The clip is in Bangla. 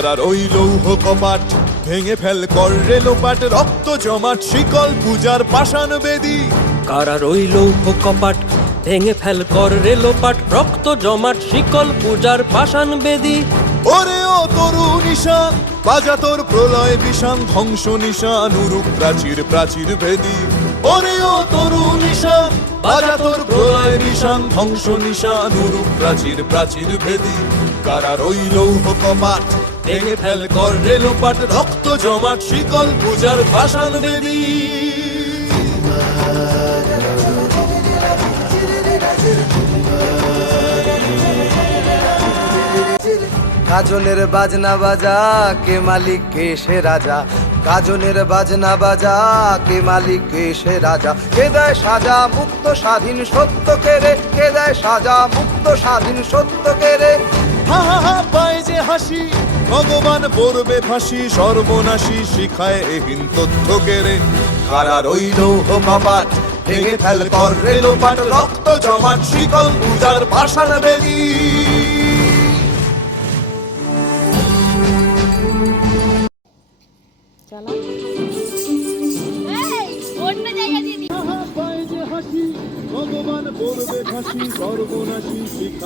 কারার ওই লৌহ কপাট ভেঙে ফেল কর রেলোপাট, রক্ত জমাট শিকল পূজার পাষাণ বেদী। কারার ওই লৌহ কপাট ভেঙে ফেল কর রেলোপাট, রক্ত জমাট শিকল পূজার পাষাণ বেদী। ওরে ও তরু নিশান বাজা তোর প্রলয় বিষান, ধ্বংস নিশান উরুক প্রাচীর প্রাচীর ভেদী। ওরে ও তরু নিশান বাজা তোর প্রলয় বিষান, ধ্বংস নিশান উরুক প্রাচীর প্রাচীর ভেদী। কারার ওই লৌহ কপাট ভেঙে ফেল কর রেলোপাট, রক্ত জমাট শিকল পূজার পাষাণ বেদী। গাজনের বাজনা বাজা, কে মালিক কে সে রাজা। গাজনের বাজনা বাজা, কে মালিক কে সে রাজা। কে দেয় সাজা মুক্ত স্বাধীন সত্য কেড়ে, কে দেয় সাজা মুক্ত স্বাধীন সত্য কেড়ে। হা হা হা পায় যে হাসি, ভগবান পড়বে ফাঁসি, সর্বনাশী শিখায় এহীন তথ্য কেড়ে। কারার ওই লৌহ কপাট ভেঙে ফেল কর রেলোপাট, রক্ত জমাট শিকল পূজার পাষাণ বেদী। ভগবান পড়বে ফাঁসি, সর্বনাশী শিখায়